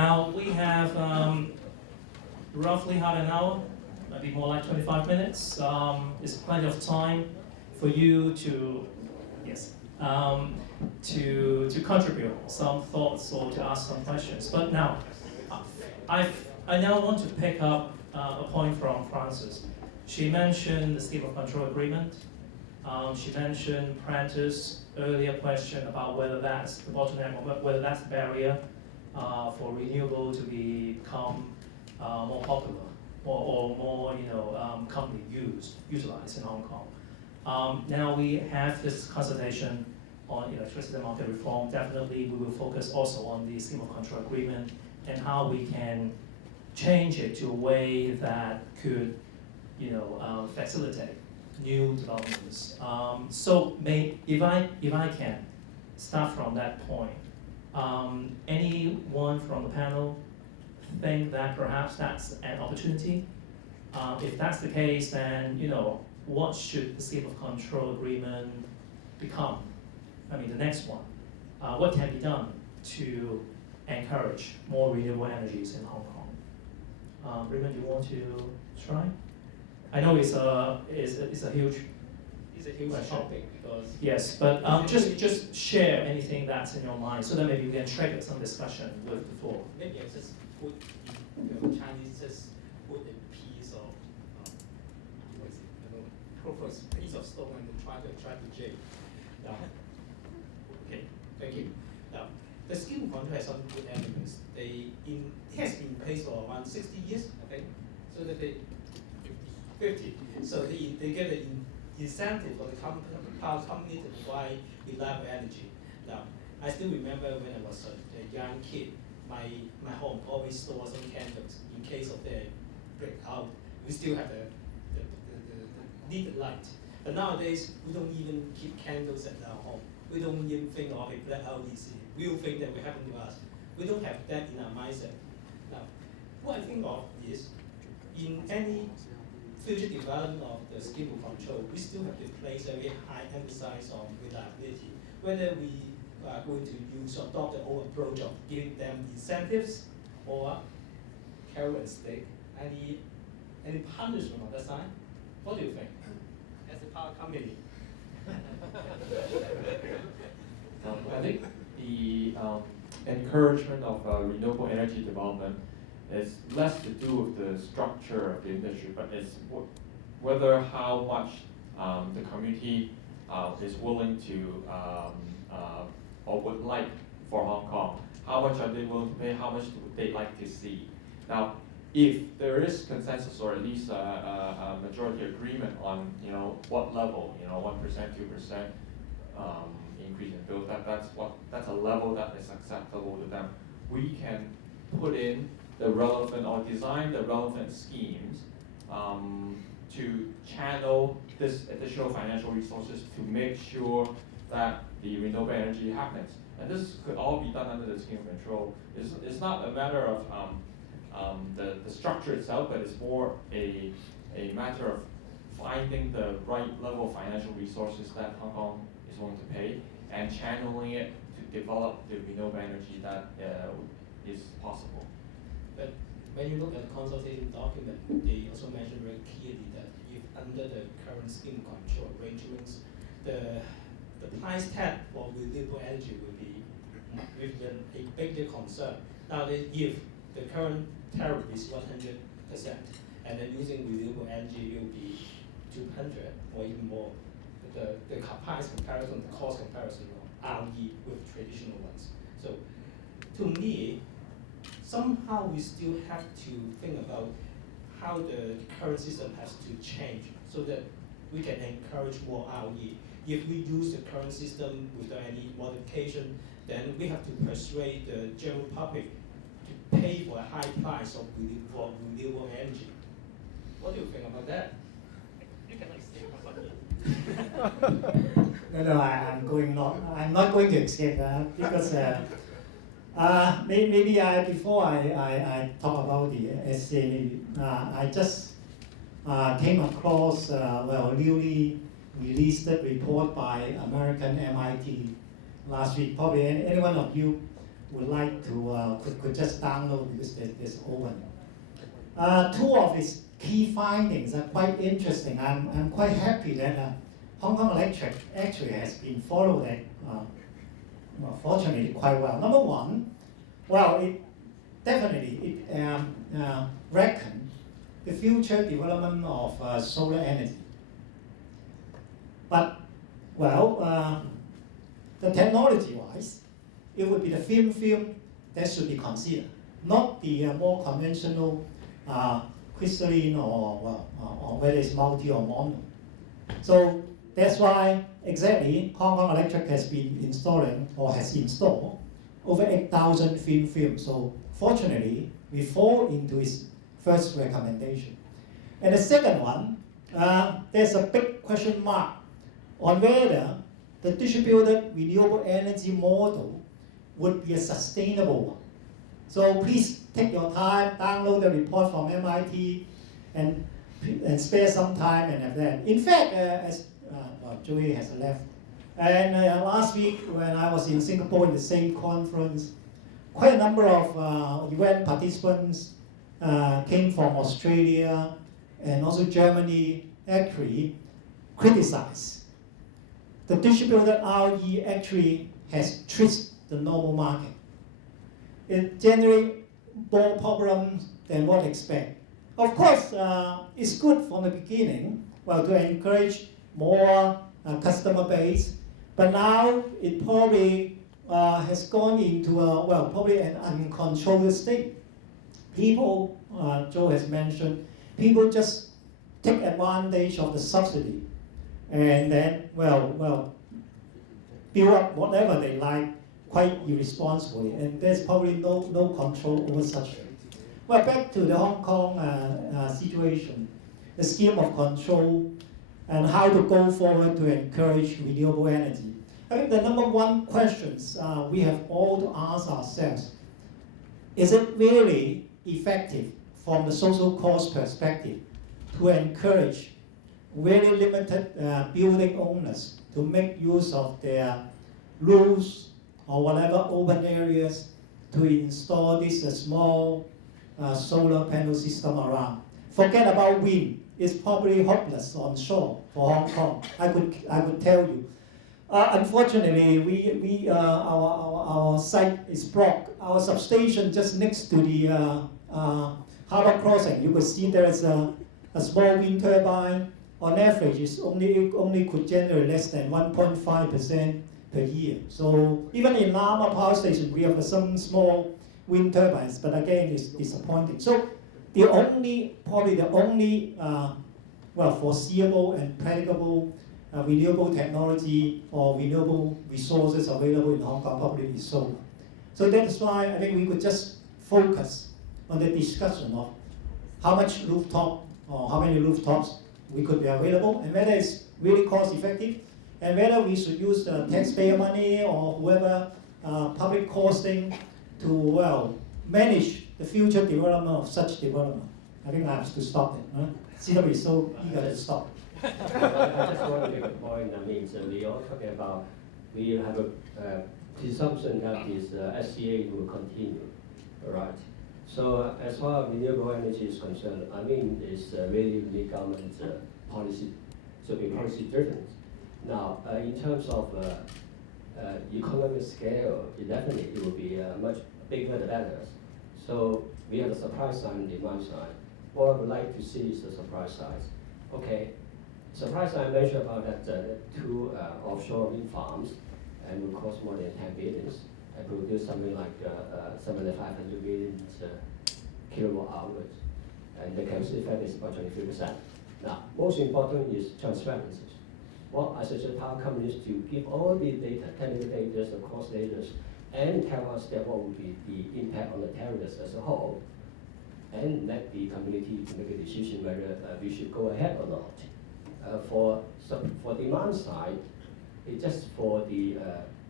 Now we have roughly half an hour, maybe more like 25 minutes. It's plenty of time for you to, yes, to contribute some thoughts or to ask some questions. But now, I now want to pick up a point from Frances. She mentioned the scheme of control agreement. She mentioned Prentice's earlier question about whether that's the bottleneck or whether that's the barrier for renewable to become more popular or more, commonly utilized in Hong Kong. Now we have this consultation on electricity market reform. Definitely, we will focus also on the scheme of control agreement and how we can change it to a way that could, facilitate new developments. So, if I can start from that point, anyone from the panel think that perhaps that's an opportunity? If that's the case, then what should the scheme of control agreement become? I mean, the next one. What can be done to encourage more renewable energies in Hong Kong? Raymond, do you want to try? I know it's a huge topic because yes, but just share anything that's in your mind so that maybe we can trigger some discussion with the floor. Maybe I just put Chinese just put a piece of piece of stone and try to attract the jade. Okay, thank you. Now, the scheme of control has some good elements. It has been in place for around 60 years, I think. So that they 50. So they get an incentive for the power company to provide reliable energy. Now, I still remember when I was a young kid, my home always stores some candles in case of the breakout. We still have the needed light. But nowadays, we don't even keep candles at our home. We don't even think of a blackout is a real thing that will happen to us. We don't have that in our mindset. Now, what I think of is, in any future development of the scheme of control, we still have to place a very high emphasis on reliability. Whether we are going to use or adopt the old approach of giving them incentives or carrot and stick, any punishment on that side? What do you think? As a power company. I think the encouragement of renewable energy development is less to do with the structure of the industry, but it's whether how much the community is willing to or would like for Hong Kong. How much are they willing to pay? How much would they like to see? Now, if there is consensus or at least a majority agreement on what level, 1%, 2% increase in bill, that's a level that is acceptable to them. We can put in the relevant or design the relevant schemes to channel this additional financial resources to make sure that the renewable energy happens. And this could all be done under the scheme of control. It's not a matter of the structure itself, but it's more a matter of finding the right level of financial resources that Hong Kong is willing to pay and channeling it to develop the renewable energy that is possible. But when you look at the consultation document, they also mentioned very clearly that if under the current scheme control arrangements, the price tag for renewable energy will be with a bigger concern. Now, if the current tariff is 100%, and then using renewable energy will be 200 or even more, the price comparison, the cost comparison of RE with traditional ones. So, to me, somehow we still have to think about how the current system has to change so that we can encourage more RE. If we use the current system without any modification, then we have to persuade the general public to pay for a high price for renewable energy. What do you think about that? You can escape about it. No, I'm not going to escape because maybe before I talk about the SA, I just came across newly released report by American MIT last week. Probably any one of you would like to could just download because there's open. Two of its key findings are quite interesting. I'm quite happy that Hong Kong Electric actually has been followed that, fortunately quite well. Number one, well, it definitely reckon the future development of solar energy. But, well, the technology-wise, it would be the thin film that should be considered, not the more conventional crystalline or whether it's multi or mono. So that's why exactly Hong Kong Electric has been installing or has installed over 8,000 thin films. So fortunately, we fall into its first recommendation. And the second one, there's a big question mark on whether the distributed renewable energy model would be a sustainable one. So please take your time, download the report from MIT, and spare some time and have that. In fact, as Joey has left, and last week when I was in Singapore in the same conference, quite a number of event participants came from Australia and also Germany actually criticized. The distributed RE actually has tricked the normal market. It generates more problems than what expected. Of course, it's good from the beginning, well, to encourage more customer base, but now it probably has gone into probably an uncontrolled state. People, Joe has mentioned, people just take advantage of the subsidy and then, build up whatever they like quite irresponsibly, and there's probably no control over such things. Well, back to the Hong Kong situation, the scheme of control and how to go forward to encourage renewable energy. I think the number one questions we have all to ask ourselves, is it really effective from the social cost perspective to encourage very limited building owners to make use of their roofs or whatever open areas to install this small solar panel system around? Forget about wind. It's probably hopeless on shore for Hong Kong. I could tell you. Unfortunately, our site is blocked. Our substation just next to the harbor crossing. You could see there is a small wind turbine. On average, it only could generate less than 1.5% per year. So even in Lama Power Station, we have some small wind turbines, but again, it's disappointing. So probably the only foreseeable and practicable renewable technology or renewable resources available in Hong Kong probably is solar. So that's why I think we could just focus on the discussion of how much rooftop or how many rooftops we could be available, and whether it's really cost effective, and whether we should use taxpayer money or whoever public costing to manage the future development of such development. I think I have to stop it. CW is so eager to stop. I just want to make a point. I mean, so we are talking about, we have a presumption that this SCA will continue, right? So as far as renewable energy is concerned, I mean, it's really the government policy, so be policy driven. Now, in terms of economic scale, it will be much bigger the better. So we have the supply side and demand side. What I would like to see is the supply side. Okay, supply side I mentioned about that two offshore wind farms and will cost more than 10 billion and produce something like 7,500 million kilowatt hours, and the capacity factor is about 23%. Now, most important is transparency. Well, I suggest power companies to give all the data, technical data, the cost data, and tell us that what will be the impact on the tariffs as a whole, and let the community to make a decision whether we should go ahead or not. For demand side, it's just for the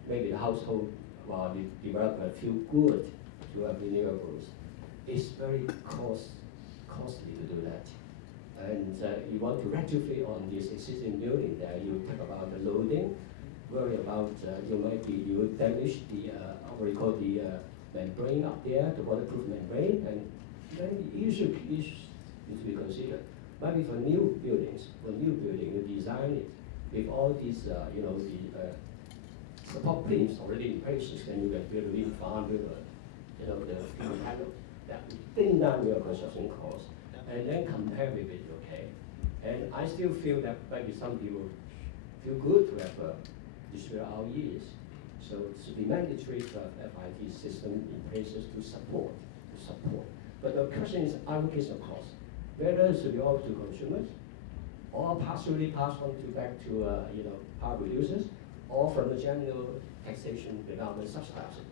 maybe the household while the developer feel good to have renewables. It's very costly to do that. And you want to retrofit on this existing building there, you talk about the loading, worry about you will damage the what we call the membrane up there, the waterproof membrane, and then you should need to be considered. Maybe for new buildings, you design it with all these, the support beams already in place, then you can build a wind farm, build the panel. That will bring down your construction cost, and then compare with it, okay? And I still feel that maybe some people feel good to have distributed REs. So it should be mandatory to have FIT system in places to support. But the question is allocation of cost. Whether it should be all to consumers, or partially passed on back to power producers, or from the general taxation development subsidizing.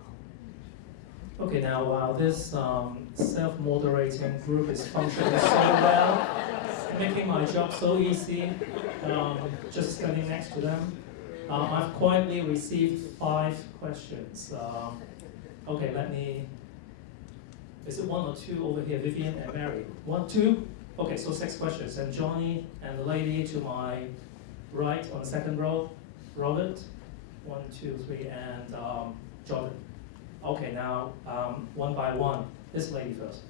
Okay, now this self-moderating group is functioning so well, making my job so easy, just standing next to them. I've quietly received 5 questions. Okay, is it 1 or 2 over here, Vivian and Mary? 1, 2? Okay, so 6 questions. And Johnny and the lady to my right on the second row, Robert, 1, 2, 3, and Jordan. Okay, now one by one. This lady first.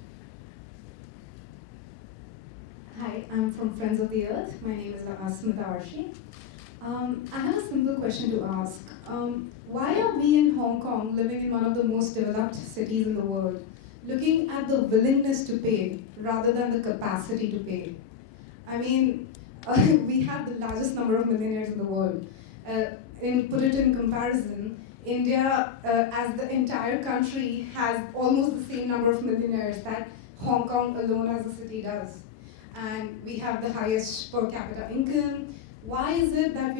Hi, I'm from Friends of the Earth. My name is Smita Arshi. I have a simple question to ask. Why are we in Hong Kong, living in one of the most developed cities in the world, looking at the willingness to pay rather than the capacity to pay? I mean, we have the largest number of millionaires in the world. Put it in comparison, India, as the entire country, has almost the same number of millionaires that Hong Kong alone as a city does. And we have the highest per capita income. Why is it that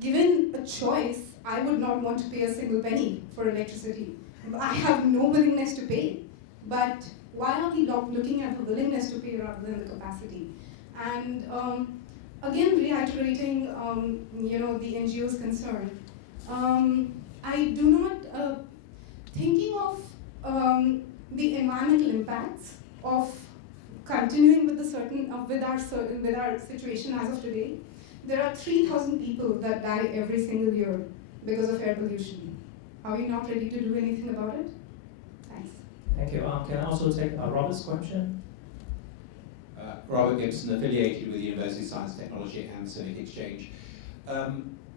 given a choice, I would not want to pay a single penny for electricity. I have no willingness to pay. But why are we looking at the willingness to pay rather than the capacity? And again, reiterating, the NGO's concern, I do not, thinking of the environmental impacts of continuing with our situation as of today, there are 3,000 people that die every single year because of air pollution. Are we not ready to do anything about it? Thanks. Thank you. Can I also take Robert's question? Robert Gibson, affiliated with the University of Science and Technology and Civic Exchange.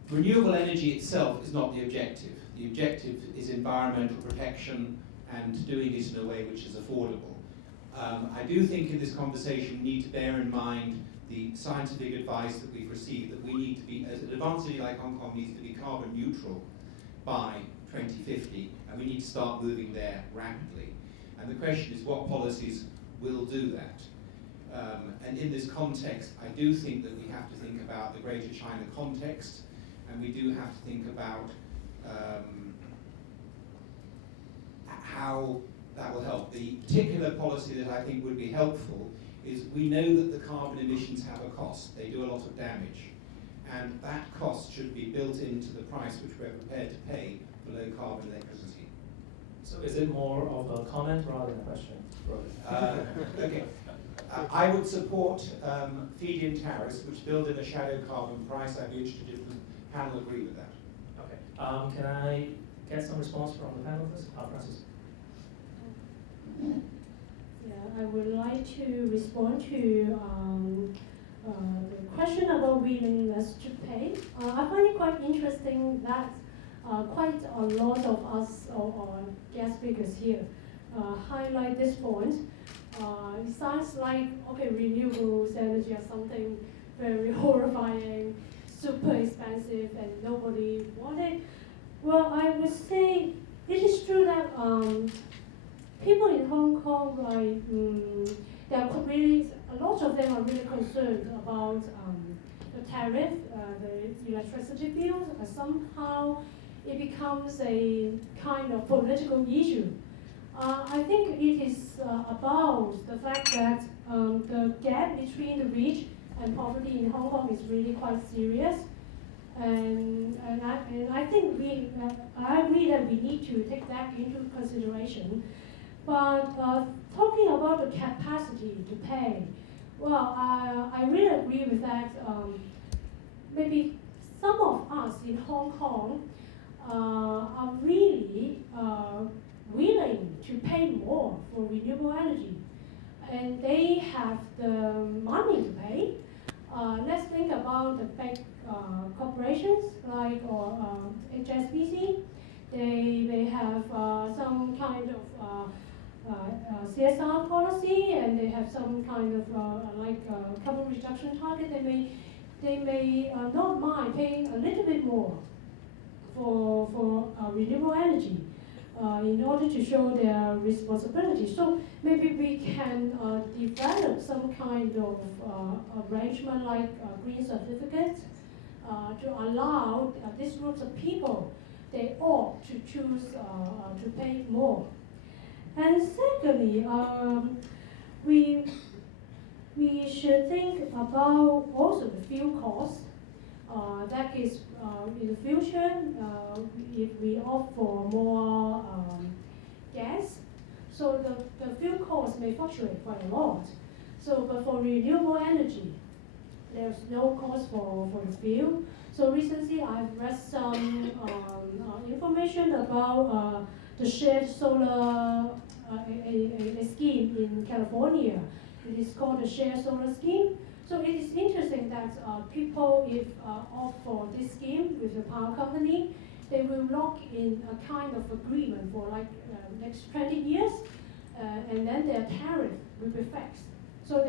Renewable energy itself is not the objective. The objective is environmental protection and doing it in a way which is affordable. I do think in this conversation we need to bear in mind the scientific advice that we've received, that we need to be, as an advanced city like Hong Kong needs to be carbon neutral by 2050, and we need to start moving there rapidly. And the question is what policies will do that? And in this context, I do think that we have to think about the Greater China context, and we do have to think about how that will help. The particular policy that I think would be helpful is we know that the carbon emissions have a cost. They do a lot of damage. And that cost should be built into the price which we're prepared to pay for low carbon electricity. So is it more of a comment rather than a question? Okay. I would support feed-in tariffs which build in a shadow carbon price. I'd be interested if the panel agree with that. Okay. Can I get some response from the panel first? Francis. Yeah, I would like to respond to the question about willingness to pay. I find it quite interesting that quite a lot of us or guest speakers here highlight this point. It sounds like, okay, renewables energy are something very horrifying, super expensive, and nobody wanted. Well, I would say it is true that people in Hong Kong, they are really, a lot of them are really concerned about the tariff, the electricity bill. Somehow it becomes a kind of political issue. I think it is about the fact that the gap between the rich and poverty in Hong Kong is really quite serious. And I think I agree that we need to take that into consideration. But talking about the capacity to pay, well, I really agree with that. Maybe some of us in Hong Kong, are really willing to pay more for renewable energy, and they have the money to pay. Let's think about the big corporations like HSBC. They have some kind of CSR policy, and they have some kind of carbon reduction target. They may not mind paying a little bit more for renewable energy in order to show their responsibility. So maybe we can develop some kind of arrangement like green certificates to allow these groups of people, they ought to choose to pay more. And secondly, we should think about also the fuel cost. That is, in the future, if we opt for more gas, so the fuel cost may fluctuate quite a lot. So, but for renewable energy, there's no cost for the fuel. So recently, I've read some information about the shared solar a scheme in California. It is called the shared solar scheme. So it is interesting that people, if opt for this scheme with the power company, they will lock in a kind of agreement for like next 20 years, and then their tariff will be fixed. So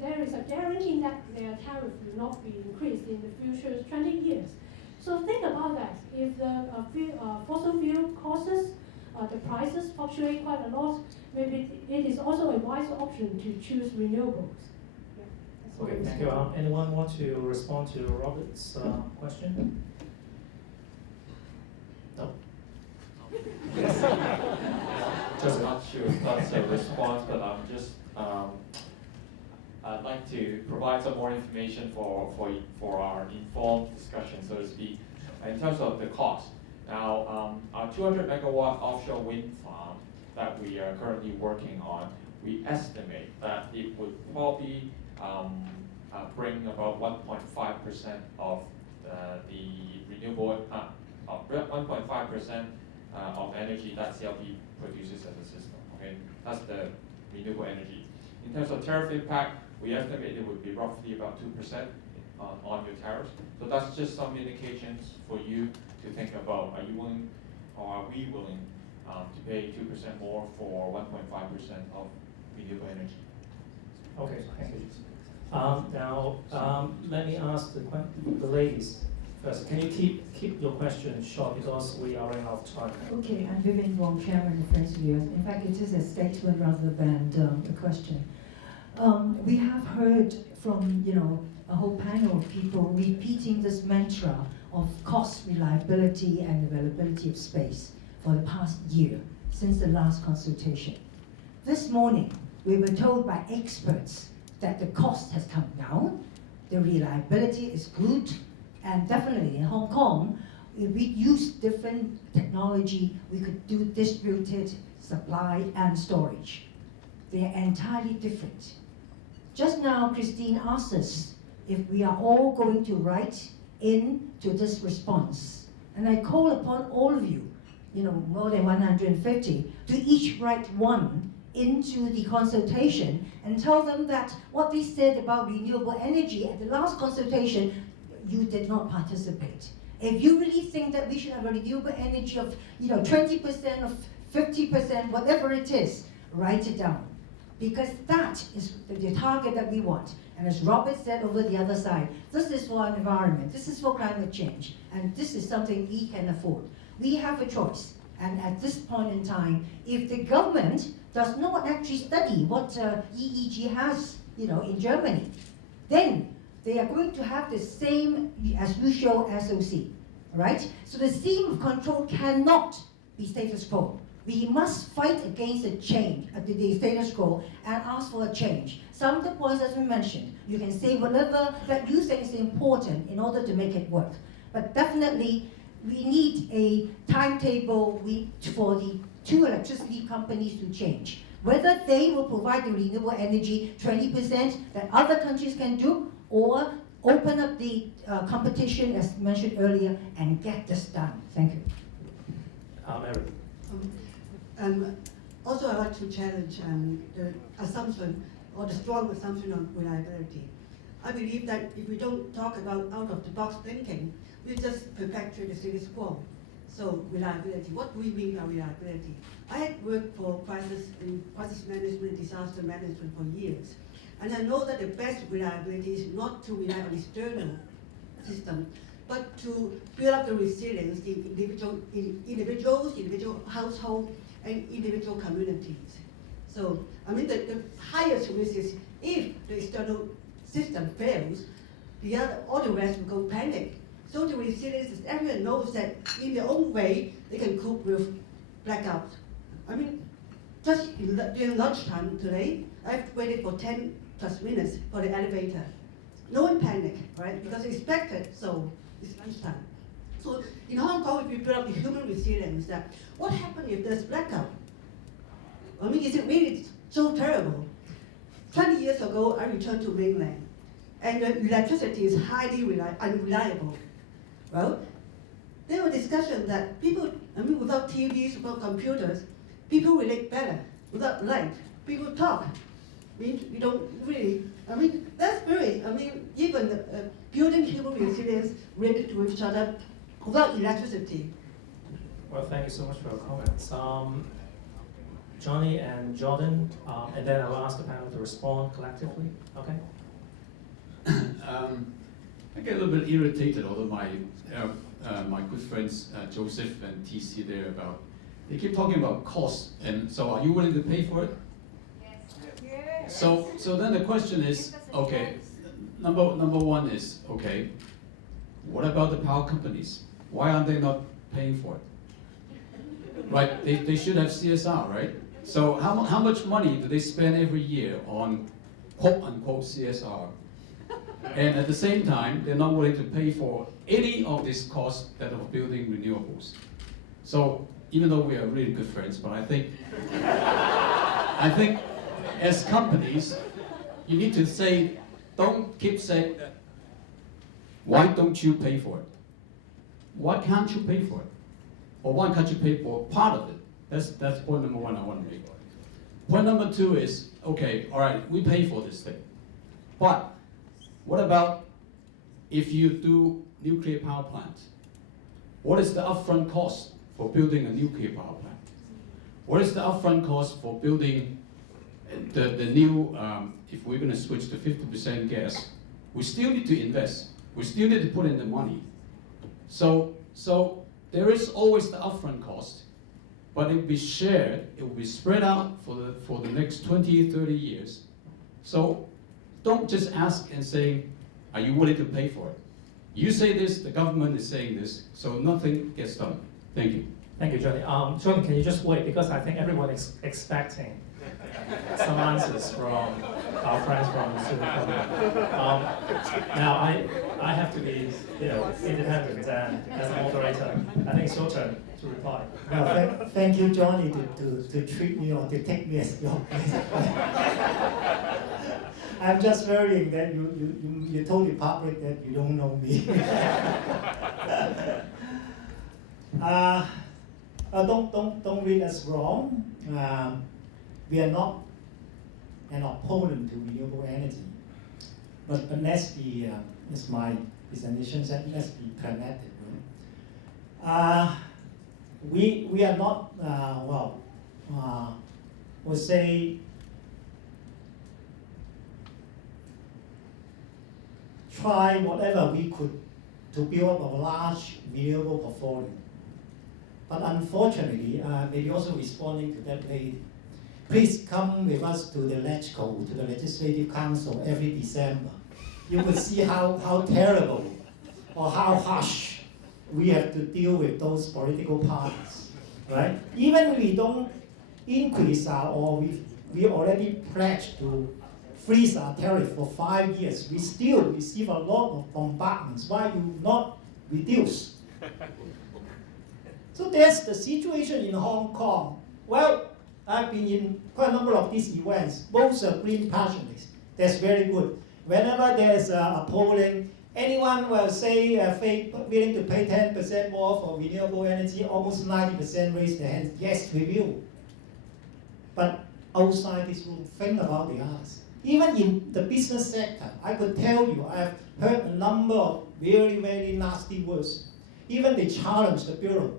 there is a guarantee that their tariff will not be increased in the future 20 years. So think about that. If the fossil fuel costs, the prices fluctuate quite a lot, maybe it is also a wise option to choose renewables. Yeah, Okay, thank you. Anyone want to respond to Robert's question? No? Just not sure if that's a response, but I'm just I'd like to provide some more information for our informed discussion, so to speak, in terms of the cost. Now, our 200 megawatt offshore wind farm that we are currently working on, we estimate that it would probably bring about 1.5% of the renewable, 1.5% of energy that CLP produces as a system. Okay, that's the renewable energy. In terms of tariff impact, we estimate it would be roughly about 2% on your tariffs. So that's just some indications for you to think about. Are you willing, or are we willing, to pay 2% more for 1.5% of renewable energy? Okay, thank you. Now, let me ask the ladies first. Can you keep your questions short because we are running out of time? Okay, I'm Vivian Wong, Chairman of Friends of the Earth. In fact, it is a statement rather than a question. We have heard from, a whole panel of people repeating this mantra of cost, reliability, and availability of space for the past year, since the last consultation. This morning, we were told by experts that the cost has come down, the reliability is good, and definitely in Hong Kong, if we use different technology, we could do distributed supply and storage. They are entirely different. Just now, Christine asked us if we are all going to write into this response. And I call upon all of you, more than 150, to each write one into the consultation and tell them that what they said about renewable energy at the last consultation, you did not participate. If you really think that we should have a renewable energy of 20% or 50%, whatever it is, write it down. Because that is the target that we want. And as Robert said over the other side, this is for our environment, this is for climate change, and this is something we can afford. We have a choice. And at this point in time, if the government does not actually study what EEG has, in Germany, then they are going to have the same as usual SOC, right? So the scheme of control cannot be status quo. We must fight against the change, the status quo, and ask for a change. Some of the points as we mentioned, you can say whatever that you think is important in order to make it work. But definitely, we need a timetable for the two electricity companies to change. Whether they will provide the renewable energy 20% that other countries can do, or open up the competition as mentioned earlier and get this done. Thank you. Mary. Also, I'd like to challenge the assumption or the strong assumption of reliability. I believe that if we don't talk about out-of-the-box thinking, we just perpetuate the status quo. So reliability, what do we mean by reliability? I had worked for crisis management, disaster management for years. And I know that the best reliability is not to rely on external systems, but to build up the resilience in individuals, individual households, and individual communities. So, I mean, the highest risk is if the external system fails, all the rest will go panic. So the resilience is everyone knows that in their own way, they can cope with blackout. I mean, just during lunchtime today, I've waited for 10+ minutes for the elevator. No one panicked, right? Because it's expected, so it's lunchtime. So in Hong Kong, we build up the human resilience that what happens if there's blackout? I mean, is it really so terrible? 20 years ago, I returned to mainland, and the electricity is highly unreliable. Well, there was discussion that people, I mean, without TVs, without computers, people relate better. Without light, people talk. We don't really, I mean, that's very, I mean, even building human resilience related to each other without electricity. Well, thank you so much for your comments. Johnny and Jordan, and then I will ask the panel to respond collectively, okay? I get a little bit irritated, although my good friends Joseph and TC there they keep talking about cost, and so are you willing to pay for it? Yes. So then the question is, okay, number one is, okay, what about the power companies? Why aren't they not paying for it? Right, they should have CSR, right? So how much money do they spend every year on quote-unquote CSR? And at the same time, they're not willing to pay for any of these costs that are building renewables. So even though we are really good friends, but I think as companies, you need to say, don't keep saying that, why don't you pay for it? Why can't you pay for it? Or why can't you pay for part of it? That's point number one I want to make. Point number two is, okay, all right, we pay for this thing. But what about if you do nuclear power plants? What is the upfront cost for building a nuclear power plant? What is the upfront cost for building the new, if we're going to switch to 50% gas, we still need to invest. We still need to put in the money. So there is always the upfront cost, but it will be shared, it will be spread out for the next 20, 30 years. So don't just ask and say, are you willing to pay for it? You say this, the government is saying this, so nothing gets done. Thank you. Thank you, Johnny. Jordan, can you just wait, because I think everyone is expecting some answers from our friends from the student government. Now, I have to be, independent, and as a moderator, I think it's your turn to reply. Well, thank you, Johnny, to treat me or to take me as your guest. I'm just worrying that you told the public that you don't know me. Don't read us wrong. We are not an opponent to renewable energy, but let's be, as my presentation said, let's be pragmatic. Right? We are not, we'll say, try whatever we could to build up a large renewable portfolio. But unfortunately, maybe also responding to that lady, please come with us to the LegCo, to the Legislative Council every December. You will see how terrible or how harsh we have to deal with those political parties, right? Even if we don't increase or we already pledged to freeze our tariff for 5 years, we still receive a lot of bombardments. Why you not reduce? So that's the situation in Hong Kong. Well, I've been in quite a number of these events. Both are green passionate. That's very good. Whenever there's a polling Anyone will say willing to pay 10% more for renewable energy, almost 90% raise their hands. Yes, we will. But outside this room, think about the others. Even in the business sector, I could tell you, I have heard a number of very, very nasty words. Even they challenge the Bureau.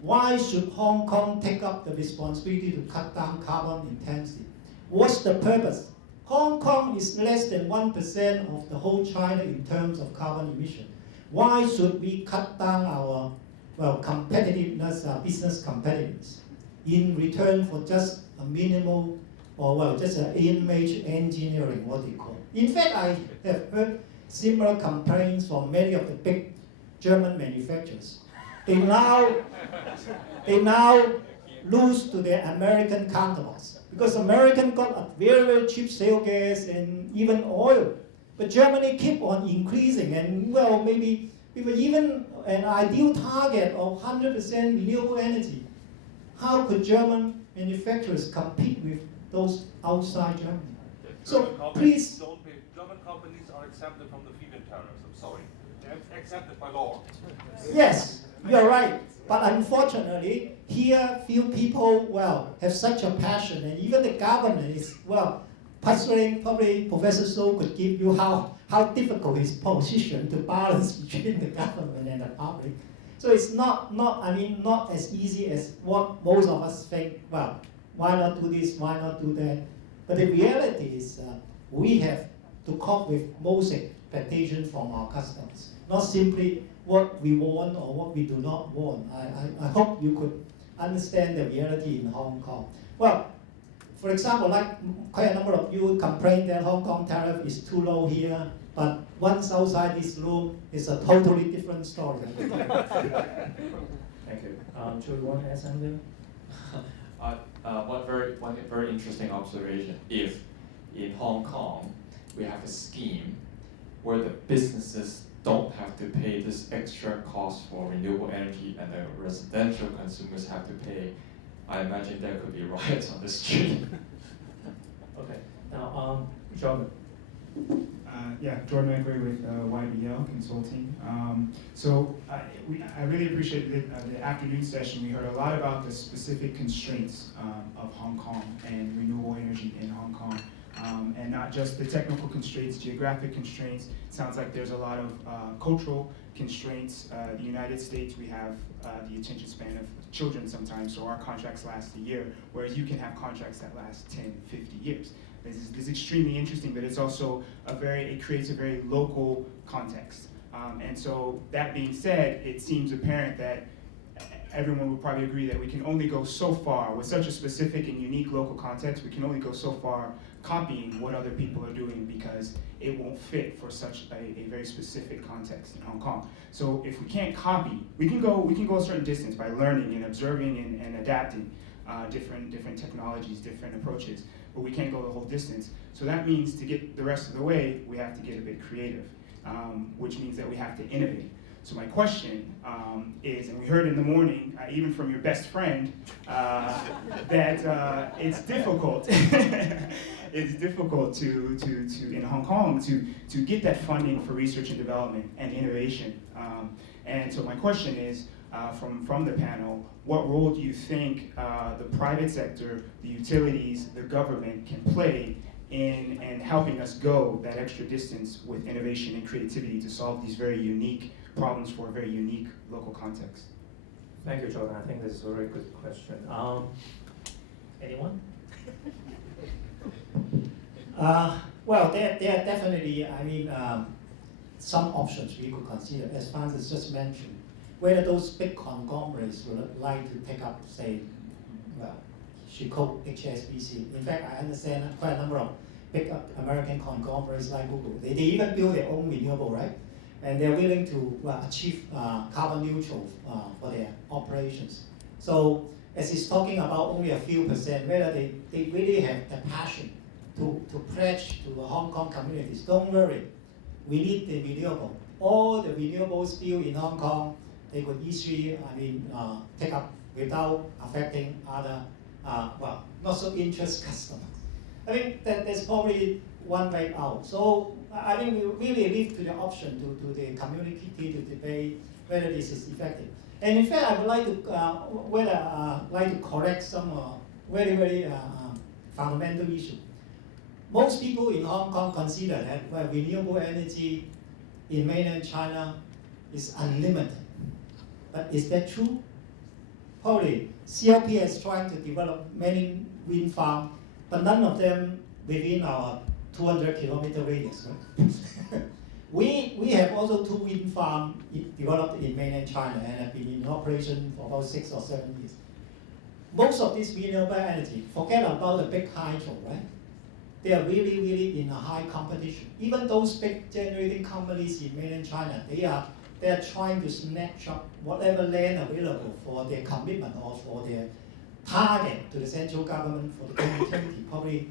Why should Hong Kong take up the responsibility to cut down carbon intensity? What's the purpose? Hong Kong is less than 1% of the whole China in terms of carbon emission. Why should we cut down our competitiveness, business competitiveness, in return for just a minimal, or just an image engineering, what they call. In fact, I have heard similar complaints from many of the big German manufacturers. They now lose to their American counterparts because American got a very, very cheap shale gas and even oil. But Germany keep on increasing, and maybe even an ideal target of 100% renewable energy. How could German manufacturers compete with those outside Germany? So please. German companies are exempted from the feed-in tariffs. I'm sorry, they're exempted by law. Yes, you're right. But unfortunately, here few people have such a passion, and even the government is pursuing. Probably Professor So could give you how difficult his position to balance between the government and the public. So it's not as easy as what most of us think. Well, why not do this? Why not do that? But the reality is, we have to cope with most expectations from our customers, not simply what we want or what we do not want. I hope you could understand the reality in Hong Kong. Well, for example, like quite a number of you complain that Hong Kong tariff is too low here, but once outside this room, it's a totally different story. Thank you. Do you want to add something? One very interesting observation. If in Hong Kong we have a scheme where the businesses don't have to pay this extra cost for renewable energy and the residential consumers have to pay, I imagine there could be riots on the street. Okay. Now, Jordan. Jordan Emery with YBL Consulting. I really appreciate the afternoon session. We heard a lot about the specific constraints of Hong Kong and renewable energy in Hong Kong. And not just the technical constraints, geographic constraints. It sounds like there's a lot of cultural constraints. The United States, we have the attention span of children sometimes, so our contracts last a year, whereas you can have contracts that last 10, 50 years. This is extremely interesting, but it's also it creates a very local context. And so that being said, it seems apparent that everyone would probably agree that we can only go so far with such a specific and unique local context. We can only go so far copying what other people are doing because it won't fit for such a very specific context in Hong Kong. So if we can't copy, we can go a certain distance by learning and observing and adapting different technologies, different approaches, but we can't go the whole distance. So that means to get the rest of the way, we have to get a bit creative, which means that we have to innovate. So my question is, and we heard in the morning, even from your best friend, that it's difficult. It's difficult to in Hong Kong to get that funding for research and development and innovation. And so my question is, from the panel, what role do you think the private sector, the utilities, the government can play in helping us go that extra distance with innovation and creativity to solve these very unique problems for a very unique local context? Thank you, Jordan. I think this is a very good question. Anyone? There are definitely, some options we could consider, as Francis just mentioned. Whether those big conglomerates would like to take up, say, she called HSBC. In fact, I understand quite a number of big American conglomerates like Google. They even build their own renewable, right? And they're willing to achieve carbon neutral for their operations. So as he's talking about only a few percent, whether they really have the passion to pledge to the Hong Kong communities, don't worry, we need the renewable. All the renewables built in Hong Kong, they could easily, take up without affecting other, not so interest customers. I think that there's probably one way out. So I think we really leave to the option to the community to debate whether this is effective. And in fact, I would like to like to correct some very fundamental issue. Most people in Hong Kong consider that renewable energy in mainland China is unlimited. But is that true? Probably. CLP is trying to develop many wind farms, but none of them within our 200-kilometer radius. Right? we have also 2 wind farms developed in mainland China and have been in operation for about 6 or 7 years. Most of this renewable energy, forget about the big hydro, right? They are really in a high competition. Even those big generating companies in mainland China, they are trying to snatch up whatever land available for their commitment or for their target to the central government for the 2020. Probably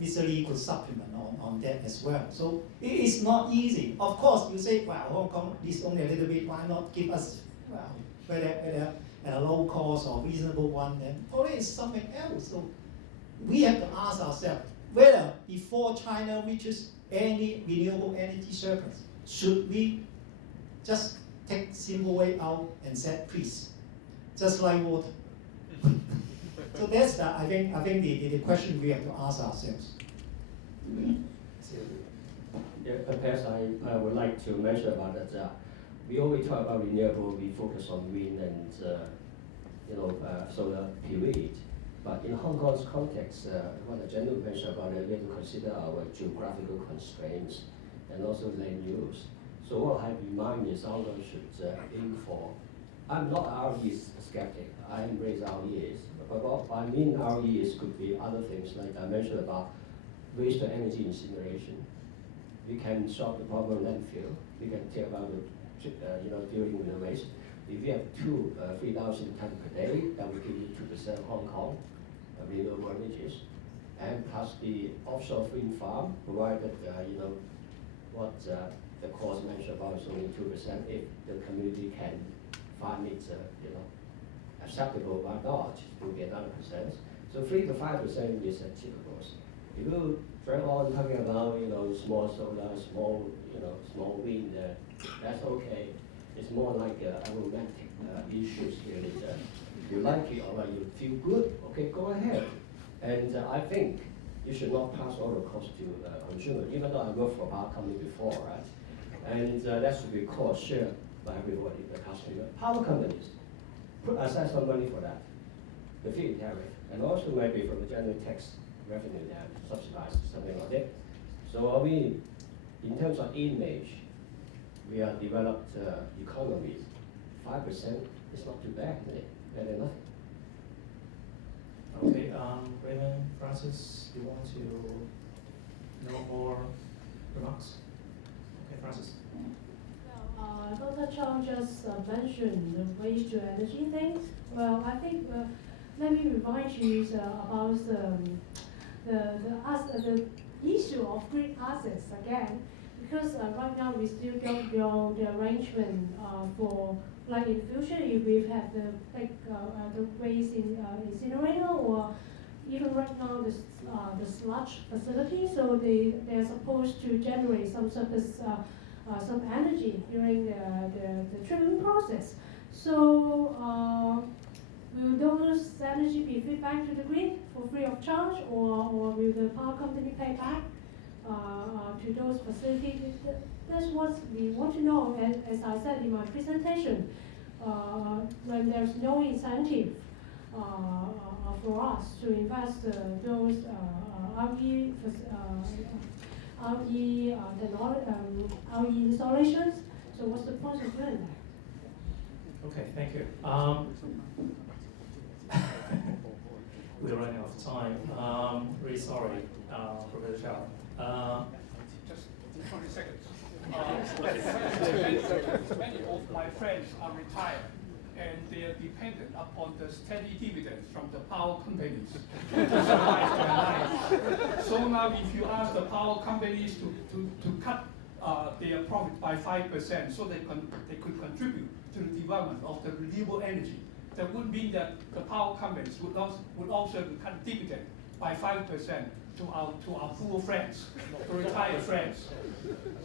Mr. Lee could supplement on that as well. So it is not easy. Of course, you say, well, Hong Kong is only a little bit, why not give us, whether at a low cost or reasonable one, then probably it's something else. So we have to ask ourselves whether before China reaches any renewable energy surplus, should we just take simple way out and set peace, just like water. So that's I think the question we have to ask ourselves. Yeah, perhaps I would like to mention about that. We always talk about renewable. We focus on wind and solar PV. But in Hong Kong's context, what the gentleman mentioned about it, we have to consider our geographical constraints and also land use. So what I have in mind is Hong Kong should aim for. I'm not RE skeptic. I embrace REs. But what I mean REs could be other things like I mentioned about waste to energy incineration. We can solve the problem of landfill. We can take about dealing with the waste. If we have 3,000 tons per day, that will give you 2% Hong Kong renewable energies, and plus the offshore wind farm, provided what the course mentioned about is only 2%. If the community can find it acceptable, why not? We'll get another percent. So 3 to 5% is achievable. If you drag on talking about small solar, small wind, that's okay. It's more like aromatic issues here. You like it or you feel good, okay, go ahead. And I think you should not pass all the cost to consumers, even though I worked for a power company before, right? And that should be cost shared by everybody, the customer. Power companies, put aside some money for that, the feed tariff, and also maybe from the general tax revenue that subsidize something like that. So are we, in terms of image, we have developed economies. 5% is not too bad, isn't it? Better than nothing. Okay, Raymond, Francis, you want to know more remarks? Okay, Francis. Dr. Chang just mentioned the waste to energy things. Well, I think let me remind you about the issue of grid assets again, because right now we still don't know the arrangement for, like in the future, if we have the big the waste incinerator, or even right now the sludge facility, so they are supposed to generate some surplus some energy during the treatment process. So will those energy be fed back to the grid for free of charge, or will the power company pay back to those facilities? That's what we want to know. And as I said in my presentation, when there's no incentive for us to invest those RE installations, so what's the point of doing that? Okay, thank you. We're running out of time. Really sorry, Professor Chow. Just 20 seconds. Many of my friends are retired, and they are dependent upon the steady dividends from the power companies to survive their lives. So now if you ask the power companies to cut their profit by 5% so they could contribute to the development of the renewable energy, that would mean that the power companies would also cut dividend by 5% to our poor friends, to retired friends.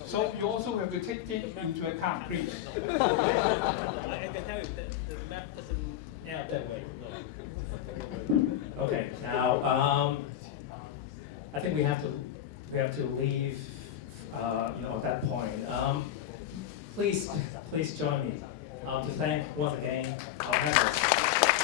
So you also have to take it into account, please. I can tell you that the map doesn't end up that way. No. Okay, now I think we have to leave at that point. Please join me to thank once again our members.